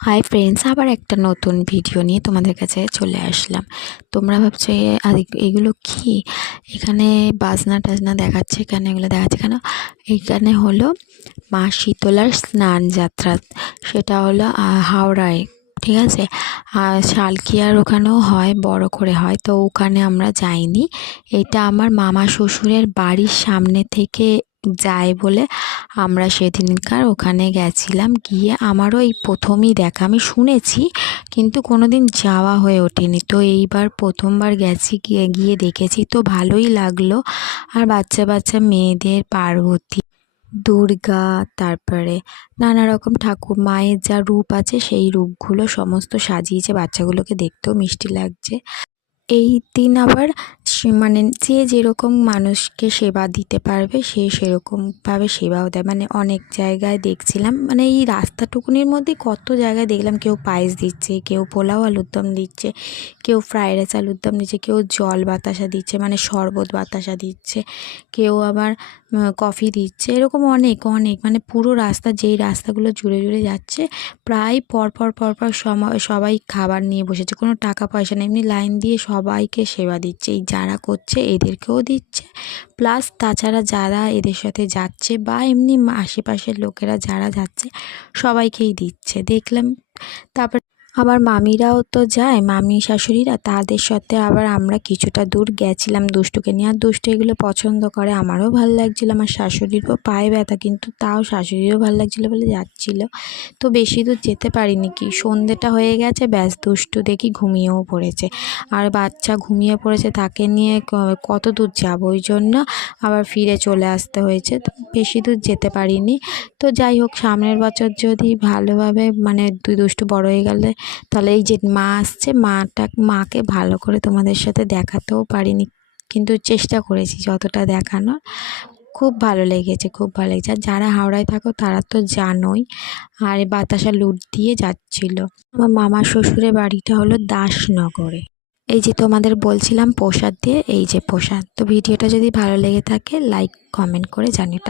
Hi friends, আবার একটা নতুন ভিডিও নিয়ে তোমাদের কাছে চলে আসলাম। তোমরা ভাবছো এগুলো কি? এখানে বাজনা টাজনা দেখাচ্ছে কেন? এগুলো দেখাচ্ছে কেন? এখানে হলো মা শীতলার স্নান যাত্রা। সেটা হলো হাওড়ায়, ঠিক আছে। আর শালকিয়ার ওখানেও হয়, বড় করে হয়, তো ওখানে আমরা যাইনি। এটা আমার মামা শ্বশুরের বাড়ির সামনে থেকে যায় বলে আমরা সেদিনকার ওখানে গেছিলাম। গিয়ে আমারও এই প্রথমই দেখা, আমি শুনেছি কিন্তু কোনোদিন যাওয়া হয়ে ওঠেনি। তো এইবার প্রথমবার গেছি, গিয়ে গিয়ে দেখেছি, তো ভালোই লাগলো। আর বাচ্চা বাচ্চা মেয়েদের পার্বতী, দুর্গা, তারপরে নানা রকম ঠাকুর, মায়ের যা রূপ আছে সেই রূপগুলো সমস্ত সাজিয়েছে, বাচ্চাগুলোকে দেখতেও মিষ্টি লাগছে। এই দিন আবার মানে যে যেরকম মানুষকে সেবা দিতে পারবে সে সেরকমভাবে সেবাও দেয়। মানে অনেক জায়গায় দেখছিলাম, মানে এই রাস্তাটুকুনির মধ্যে কত জায়গায় দেখলাম কেউ পায়েস দিচ্ছে, কেউ পোলাও আলুর দম দিচ্ছে, কেউ ফ্রাইড রাইস আলুর দম দিচ্ছে, কেউ জল বাতাসা দিচ্ছে মানে শরবত বাতাসা দিচ্ছে, কেউ আবার কফি দিচ্ছে। এরকম অনেক অনেক মানে পুরো রাস্তা, যেই রাস্তাগুলো জুড়ে জুড়ে যাচ্ছে প্রায় পরপর পরপর সবাই খাবার নিয়ে বসেছে। কোনো টাকা পয়সা নেই, এমনি লাইন দিয়ে সবাইকে সেবা দিচ্ছে। এই যারা করছে এদেরকেও দিচ্ছে, প্লাস তাছাড়া যারা এদের সাথে যাচ্ছে বা এমনি আশেপাশের লোকেরা যারা যাচ্ছে সবাইকেই দিচ্ছে দেখলাম। তারপর আবার মামিরাও তো যায়, মামি শাশুড়িরা, তাদের সাথে আবার আমরা কিছুটা দূর গেছিলাম দুষ্টুকে নিয়ে। আর দুষ্টু এগুলো পছন্দ করে, আমারও ভালো লাগছিলো। আমার শাশুড়িরও পায়ে ব্যথা, কিন্তু তাও শাশুড়িরও ভালো লাগছিলো বলে যাচ্ছিলো। তো বেশি দূর যেতে পারিনি, কি সন্ধ্যেটা হয়ে গেছে, ব্যাস দুষ্টু দেখি ঘুমিয়েও পড়েছে। আর বাচ্চা ঘুমিয়ে পড়েছে, তাকে নিয়ে কত দূর যাবো, ওই জন্য আবার ফিরে চলে আসতে হয়েছে। তো বেশি দূর যেতে পারিনি। তো যাই হোক, সামনের বছর যদি ভালোভাবে মানে দুষ্টু বড় হয়ে গেলে, তাহলে এই যে মা আসছে, মাকে ভালো করে তোমাদের সাথে দেখাতেও পারিনি, কিন্তু চেষ্টা করেছি যতটা দেখানোর। খুব ভালো লেগেছে, খুব ভালো লেগেছে। আর যারা হাওড়ায় থাকো তারা তো জানোই। আর বাতাসা লুট দিয়ে যাচ্ছিল। আমার মামার শ্বশুরের বাড়িটা হলো দাসনগরে। এই যে তোমাদের বলছিলাম প্রসাদ দিয়ে, এই যে প্রসাদ। তো ভিডিওটা যদি ভালো লেগে থাকে লাইক কমেন্ট করে জানিও।